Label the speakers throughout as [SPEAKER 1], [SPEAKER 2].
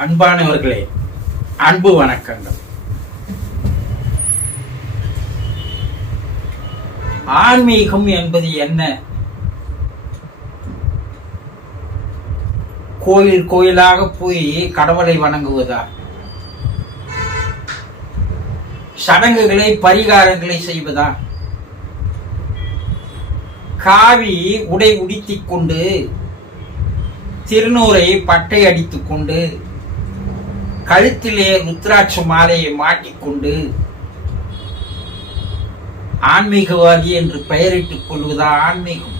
[SPEAKER 1] அன்பானவர்களே அன்பு வணக்கங்கள். ஆன்மீகம் என்பது என்ன? கோயில் கோயிலாக போய் கடவுளை வணங்குவதா? சடங்குகளை பரிகாரங்களை செய்வதா? காவி உடை உடுத்திக் கொண்டு திருநூரை பட்டை அடித்துக் கொண்டு கழுத்திலே ருத்ராட்ச மாலையை மாட்டிக்கொண்டு ஆன்மீகவாதி என்று பெயரிட்டுக் கொள்வதா ஆன்மீகம்?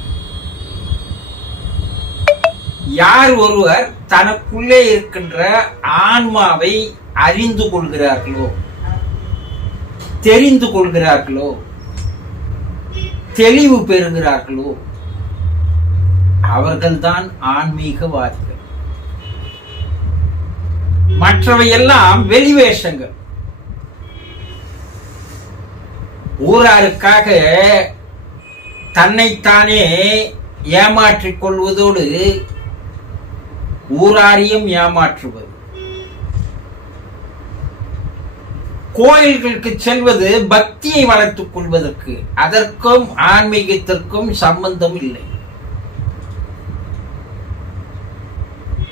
[SPEAKER 1] யார் ஒருவர் தனக்குள்ளே இருக்கின்ற ஆன்மாவை அறிந்து கொள்கிறார்களோ தெரிந்து கொள்கிறார்களோ தெளிவு பெறுகிறார்களோ அவர்கள்தான் ஆன்மீகவாதிகள். மற்றவையெல்லாம் வெளிவேஷங்கள். ஊராருக்காக தன்னைத்தானே ஏமாற்றிக் கொள்வதோடு ஊராரியும் ஏமாற்றுவது. கோயில்களுக்கு செல்வது பக்தியை வளர்த்துக் கொள்வதற்கு அதற்கும் ஆன்மீகத்திற்கும் சம்பந்தம் இல்லை.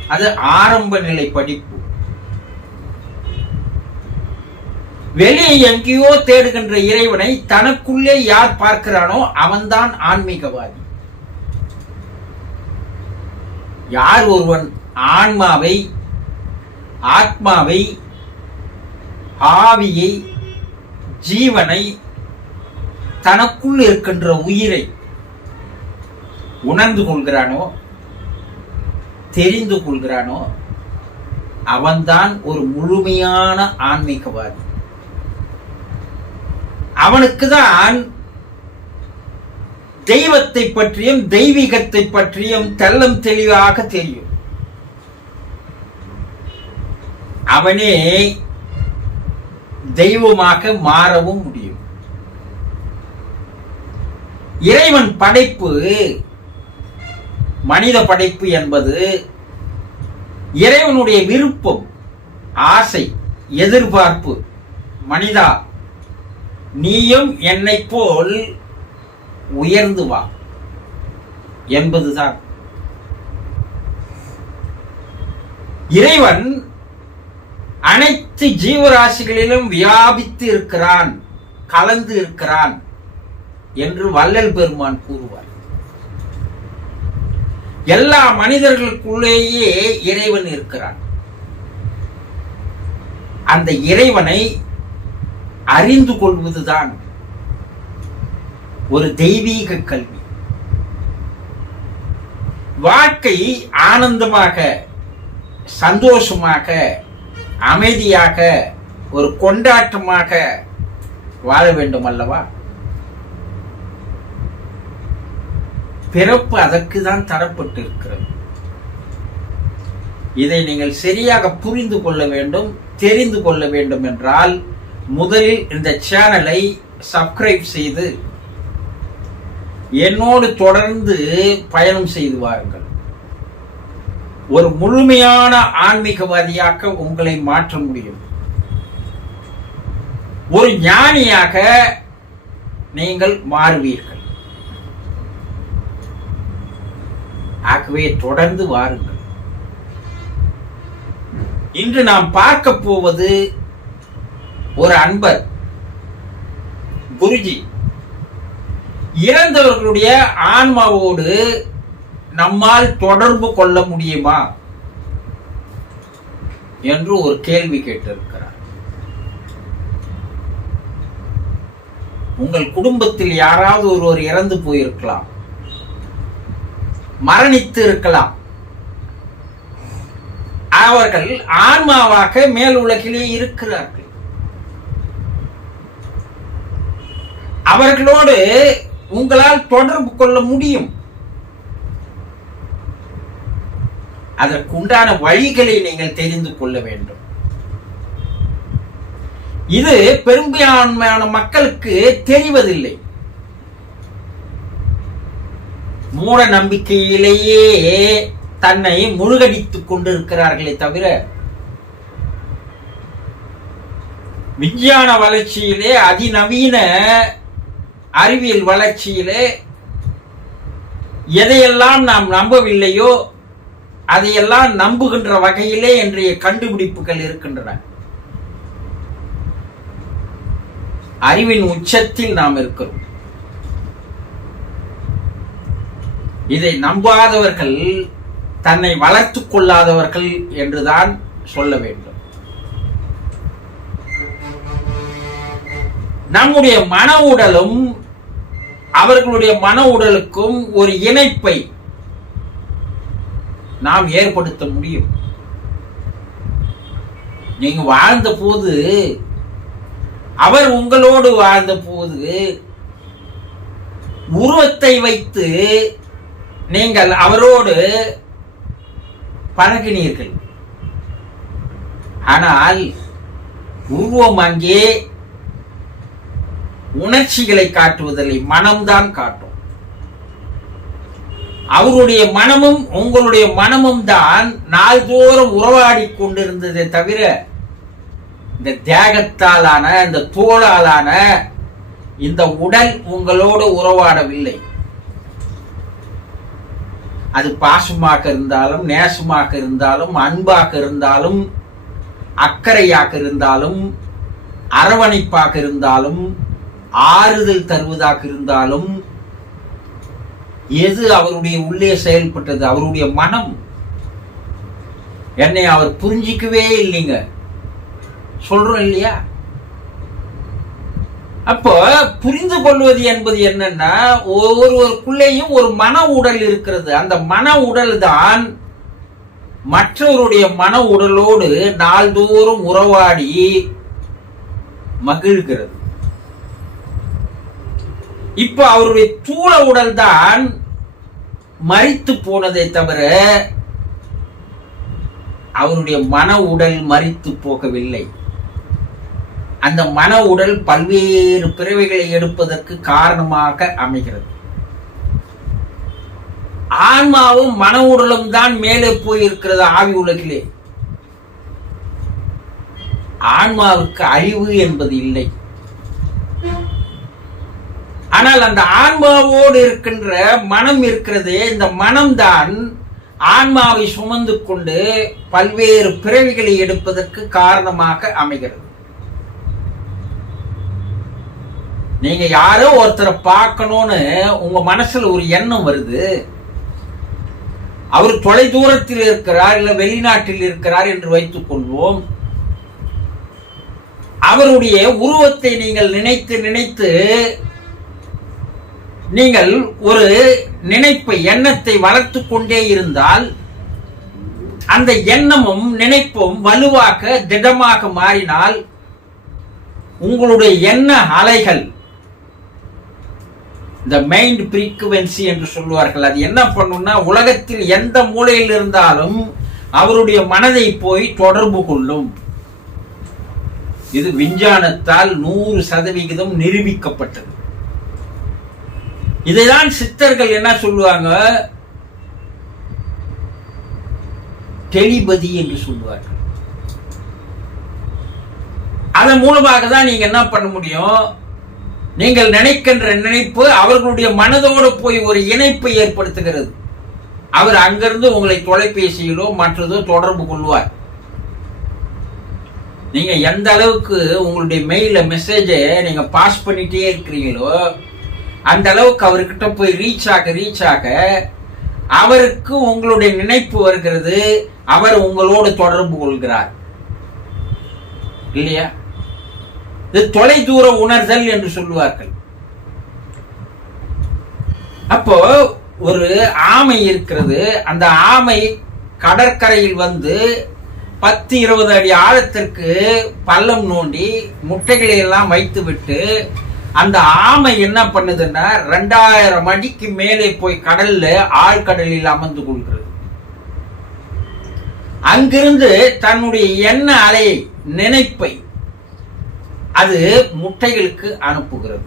[SPEAKER 1] அது ஆரம்ப நிலை படிப்பு. வெளியே எங்கேயோ தேடுகின்ற இறைவனை தனக்குள்ளே யார் பார்க்கிறானோ அவன்தான் ஆன்மீகவாதி. யார் ஒருவன் ஆன்மாவை ஆத்மாவை ஆவியை ஜீவனை தனக்குள் இருக்கின்ற உயிரை உணர்ந்து கொள்கிறானோ தெரிந்து கொள்கிறானோ அவன்தான் ஒரு முழுமையான ஆன்மீகவாதி. அவனுக்கு தான் தெய்வத்தை பற்றியும் தெய்வீகத்தை பற்றியும் தெல்லம் தெளிவாக தெரியும். அவனே தெய்வமாக மாறவும் முடியும். இறைவன் படைப்பு மனித படைப்பு என்பது இறைவனுடைய விருப்பம் ஆசை எதிர்பார்ப்பு மனிதா நீயும் என்னை போல் உயர்ந்து வா. என்பதுதான். இறைவன் அனைத்து ஜீவராசிகளிலும் வியாபித்து இருக்கிறான் கலந்து இருக்கிறான் என்று வள்ளல் பெருமான் கூறுவார். எல்லா மனிதர்களுக்குள்ளேயே இறைவன் இருக்கிறான். அந்த இறைவனை அறிந்து கொள்வதுதான் ஒரு தெய்வீக கல்வி. வாழ்க்கை ஆனந்தமாக சந்தோஷமாக அமைதியாக ஒரு கொண்டாட்டமாக வாழ வேண்டும் அல்லவா? பிறப்பு அதற்கு தான் தரப்பட்டு இருக்கிறது இதை நீங்கள் சரியாக புரிந்து கொள்ள வேண்டும் தெரிந்து கொள்ள வேண்டும் என்றால் முதலில் இந்த சேனலை சப்ஸ்கிரைப் செய்து என்னோடு தொடர்ந்து பயணம் செய்து வாருங்கள். ஒரு முழுமையான ஆன்மீகவாதியாக உங்களை மாற்ற முடியும். ஒரு ஞானியாக நீங்கள் மாறுவீர்கள். ஆகவே தொடர்ந்து வாருங்கள். இன்று நாம் பார்க்க போவது ஒரு அன்பர் குருஜி. இறந்தவர்களுடைய ஆன்மாவோடு நம்மால் தொடர்பு கொள்ள முடியுமா? என்று ஒரு கேள்வி கேட்டிருக்கிறார். உங்கள் குடும்பத்தில் யாராவது ஒருவர் இறந்து போயிருக்கலாம். மரணித்து இருக்கலாம். அவர்கள் ஆன்மாவாக மேல் உலகிலே இருக்கிறார்கள். அவர்களோடு உங்களால் தொடர்பு கொள்ள முடியும். அதற்குண்டான வழிகளை நீங்கள் தெரிந்து கொள்ள வேண்டும். இது பெரும்பான்மையான மக்களுக்கு தெரிவதில்லை. மூட நம்பிக்கையிலேயே தன்னை முழுகடித்துக் கொண்டிருக்கிறார்களே தவிர விஞ்ஞான வளர்ச்சியிலே அதிநவீன அறிவியல் வளர்ச்சியிலே எதையெல்லாம் நாம் நம்பவில்லையோ அதையெல்லாம் நம்புகின்ற வகையிலே இன்றைய கண்டுபிடிப்புகள் இருக்கின்றன. அறிவின் உச்சத்தில் நாம் இருக்கிறோம். இதை நம்பாதவர்கள் தன்னை வளர்த்துக் கொள்ளாதவர்கள் என்றுதான் சொல்ல வேண்டும். நம்முடைய மன உடலும் அவர்களுடைய மன உடலுக்கும் ஒரு இணைப்பை நாம் ஏற்படுத்த முடியும். நீங்க வாழ்ந்த போது அவர் உங்களோடு வாழ்ந்த போது உருவத்தை வைத்து நீங்கள் அவரோடு பழகினீர்கள். ஆனால் உருவம் அங்கே உணர்ச்சிகளை காட்டுவதில்லை மனம்தான் காட்டும். அவருடைய மனமும் உங்களுடைய மனமும் தான் நாள்தோறும் உறவாடி கொண்டிருந்ததே தவிர இந்த தேகத்தாலான இந்த தோளாலான இந்த உடல் உங்களோடு உறவாடவில்லை. அது பாசமாக இருந்தாலும் நேசமாக இருந்தாலும் அன்பாக இருந்தாலும் அக்கறையாக இருந்தாலும் அரவணைப்பாக இருந்தாலும் ஆறுதல் தருவதாக இருந்தாலும் எது அவருடைய உள்ளே செயல்பட்டது அவருடைய மனம்? என்னை அவர் புரிஞ்சிக்கவே இல்லைங்க. சொல்றோம் இல்லையா? அப்போ புரிந்து கொள்வது என்பது என்னன்னா ஒவ்வொருவருக்குள்ளேயும் ஒரு மன உடல் இருக்கிறது. அந்த மன உடல் தான் மற்றவருடைய மன உடலோடு நாள்தோறும் உறவாடி மகிழ்கிறது. இப்ப அவருடைய தூள உடல் தான் மறித்து போனதை தவிர அவருடைய மன உடல் மறித்து போகவில்லை. அந்த மன உடல் பல்வேறு பிறவைகளை எடுப்பதற்கு காரணமாக அமைகிறது. ஆன்மாவும் மன உடலும் தான் மேலே போயிருக்கிறது ஆவி உலகிலே. ஆன்மாவுக்கு அழிவு என்பது இல்லை. ஆனால் அந்த ஆன்மாவோடு இருக்கின்ற மனம் இருக்கிறது இந்த மனம்தான் ஆன்மாவை சுமந்து கொண்டு பல்வேறு பிறவிகளை எடுப்பதற்கு காரணமாக அமைகிறது. நீங்க யாரோ ஒருத்தரை பார்க்கணும்னு உங்க மனசுல ஒரு எண்ணம் வருது. அவர் தொலை தூரத்தில் இருக்கிறார் இல்ல வெளிநாட்டில் இருக்கிறார் என்று வைத்துக் கொள்வோம். அவருடைய உருவத்தை நீங்கள் நினைத்து நினைத்து நீங்கள் ஒரு நினைப்பை எண்ணத்தை வளர்த்து கொண்டே இருந்தால் அந்த எண்ணமும் நினைப்பும் வலுவாக திடமாக மாறினால் உங்களுடைய எண்ண அலைகள் இந்த மைண்ட் ஃப்ரீக்குவென்சி என்று சொல்லுவார்கள். அது என்ன பண்ணும்னா உலகத்தில் எந்த மூலையில் இருந்தாலும் அவருடைய மனதை போய் தொடர்பு கொள்ளும். இது விஞ்ஞானத்தால் நூறு சதவிகிதம் நிரூபிக்கப்பட்டது. இதைதான் சித்தர்கள் என்ன சொல்லுவாங்க? டெலிபதி என்று சொல்லுவார்கள். அதன் மூலமாக தான் நீங்க என்ன பண்ண முடியும்? நீங்கள் நினைக்கின்ற நினைப்பு அவர்களுடைய மனதோடு போய் ஒரு இணைப்பை ஏற்படுத்துகிறது. அவர் அங்கிருந்து உங்களை தொலைபேசியிலோ மற்றதோ தொடர்பு கொள்வார். நீங்க எந்த அளவுக்கு உங்களுடைய மெயில மெசேஜை நீங்க பாஸ் பண்ணிட்டே இருக்கிறீங்களோ அந்த அளவுக்கு அவர்கிட்ட போய் ரீச் ஆக ரீச் ஆக அவருக்கு உங்களுடைய நினைப்பு வருகிறது அவர் உங்களோடு தொடர்பு கொள்கிறார். இல்லையா? இது தொலை தூர உணர்தல் என்று சொல்லுவார்கள். அப்போ ஒரு ஆமை இருக்கிறது அந்த ஆமை கடற்கரையில் வந்து பத்து இருபது அடி ஆழத்திற்கு பள்ளம் நோண்டி முட்டைகளை எல்லாம் வைத்து விட்டு அந்த ஆமை என்ன பண்ணுதுன்னா ரெண்டாயிரம் அடிக்கு மேலே போய் கடல்ல ஆழ்கடலில் அமர்ந்து கொள்கிறது. அங்கிருந்து தன்னுடைய எண்ண அலையை நினைப்பை அது முட்டைகளுக்கு அனுப்புகிறது.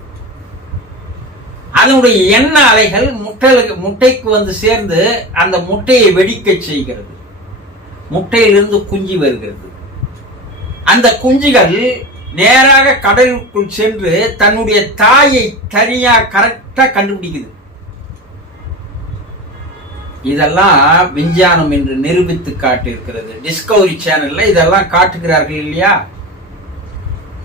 [SPEAKER 1] அதனுடைய எண்ண அலைகள் முட்டைகளுக்கு முட்டைக்கு வந்து சேர்ந்து அந்த முட்டையை வெடிக்க செய்கிறது. முட்டையிலிருந்து குஞ்சு வருகிறது. அந்த குஞ்சுகள் நேராக கடலுக்குள் சென்று தன்னுடைய தாயை தனியா கரெக்டா கண்டுபிடிக்குது. இதெல்லாம் விஞ்ஞானம் என்று நிரூபித்து காட்டியிருக்கிறது. டிஸ்கவரி சேனல்ல இதெல்லாம் காட்டுகிறார்கள் இல்லையா?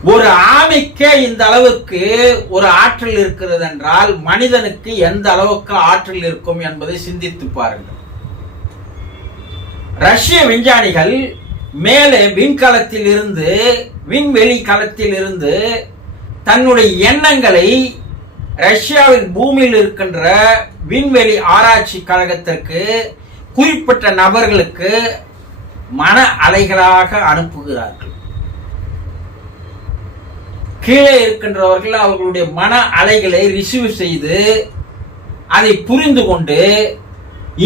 [SPEAKER 1] ஒரு ஆமைக்கே இந்த அளவுக்கு ஒரு ஆற்றல் இருக்கிறது என்றால் மனிதனுக்கு எந்த அளவுக்கு ஆற்றல் இருக்கும் என்பதை சிந்தித்து பாருங்கள். ரஷ்ய விஞ்ஞானிகள் மேலே விண்கலத்தில் இருந்து விண்வெளி களத்திலிருந்து தன்னுடைய எண்ணங்களை ரஷ்யாவின் பூமியில் இருக்கின்ற விண்வெளி ஆராய்ச்சி கழகத்திற்கு குறிப்பிட்ட நபர்களுக்கு மன அலைகளாக அனுப்புகிறார்கள். கீழே இருக்கின்றவர்கள் அவர்களுடைய மன அலைகளை ரிசீவ் செய்து அதை புரிந்து கொண்டு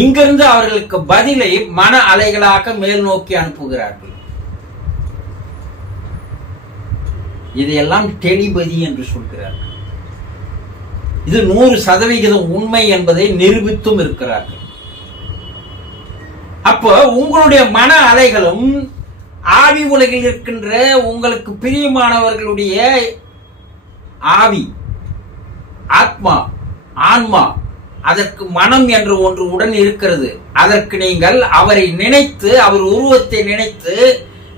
[SPEAKER 1] இங்கிருந்து அவர்களுக்கு பதிலை மன அலைகளாக மேல் நோக்கி அனுப்புகிறார்கள். இதையெல்லாம் டெலிபதி என்று சொல்கிறார்கள். இது நூறு சதவிகிதம் உண்மை என்பதை நிரூபித்தும் இருக்கிறார்கள். அப்போ உங்களுடைய மன அலைகளும் ஆவி உலகில் இருக்கின்ற உங்களுக்கு பிரியமானவர்களுடைய ஆவி ஆத்மா ஆன்மா அதற்கு மனம் என்று ஒன்று உடன் இருக்கிறது. அதற்கு நீங்கள் அவரை நினைத்து அவர் உருவத்தை நினைத்து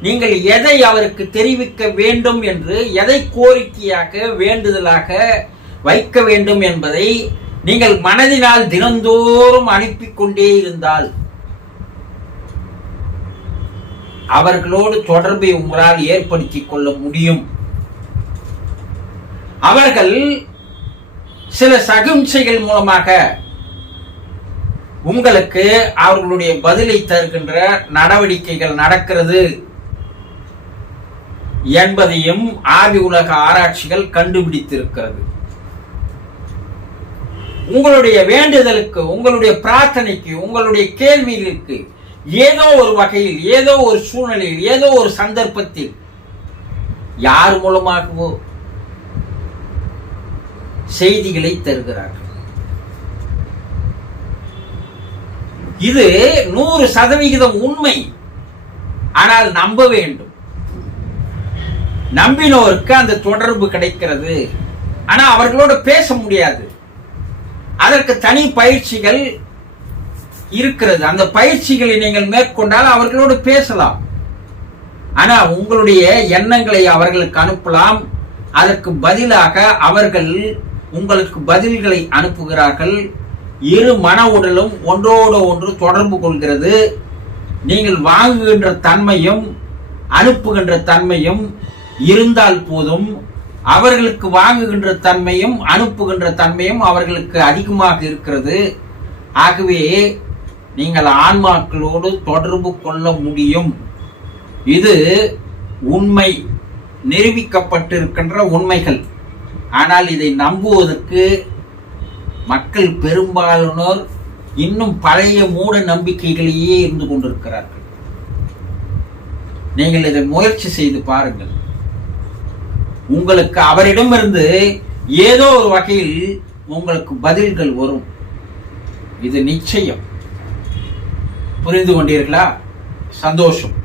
[SPEAKER 1] நீங்கள் எதை அவருக்கு தெரிவிக்க வேண்டும் என்று எதை கோரிக்கையாக வேண்டுதலாக வைக்க வேண்டும் என்பதை நீங்கள் மனதினால் தினந்தோறும் அனுப்பி கொண்டே இருந்தால் அவர்களோடு தொடர்பை உங்களால் ஏற்படுத்திக் கொள்ள முடியும். அவர்கள் சில சகிம்சைகள் மூலமாக உங்களுக்கு அவர்களுடைய பதிலை தருகின்ற நடவடிக்கைகள் நடக்கிறது. என்பதையும் ஆதி உலக ஆராய்ச்சிகள் கண்டுபிடித்திருக்கிறது. உங்களுடைய வேண்டுதலுக்கு உங்களுடைய பிரார்த்தனைக்கு உங்களுடைய கேள்விகளுக்கு ஏதோ ஒரு வகையில் ஏதோ ஒரு சூழ்நிலையில் ஏதோ ஒரு சந்தர்ப்பத்தில் யார் மூலமாகவோ செய்திகளை தருகிறார்கள். இது நூறு சதவிகிதம் உண்மை. ஆனால் நம்ப வேண்டும். நம்பினோருக்கு அந்த தொடர்பு கிடைக்கிறது. ஆனா அவர்களோட பேச முடியாது. அதற்கு தனி பயிற்சிகள் இருக்கிறது. அந்த பயிற்சிகளை நீங்கள் மேற்கொண்டால் அவர்களோடு பேசலாம். ஆனா உங்களுடைய எண்ணங்களை அவர்களுக்கு அனுப்பலாம். அதற்கு பதிலாக அவர்கள் உங்களுக்கு பதில்களை அனுப்புகிறார்கள். இரு மன உடலும் ஒன்றோடு ஒன்று தொடர்பு கொள்கிறது. நீங்கள் வாங்குகின்ற தன்மையும் அனுப்புகின்ற தன்மையும் இருந்தால் போதும் அவர்களுக்கு வாங்குகின்ற தன்மையும் அனுப்புகின்ற தன்மையும் அவர்களுக்கு அதிகமாக இருக்கிறது. ஆகவே நீங்கள் ஆன்மாக்களோடு தொடர்பு கொள்ள முடியும். இது உண்மை நிரூபிக்கப்பட்டிருக்கின்ற உண்மைகள். ஆனால் இதை நம்புவதற்கு மக்கள் பெரும்பாலானோர் இன்னும் பழைய மூட நம்பிக்கைகளையே இருந்து கொண்டிருக்கிறார்கள். நீங்கள் இதை முயற்சி செய்து பாருங்கள். உங்களுக்கு அவரிடமிருந்து ஏதோ ஒரு வகையில் உங்களுக்கு பதில்கள் வரும். இது நிச்சயம். புரிந்து கொண்டீர்களா? சந்தோஷம்.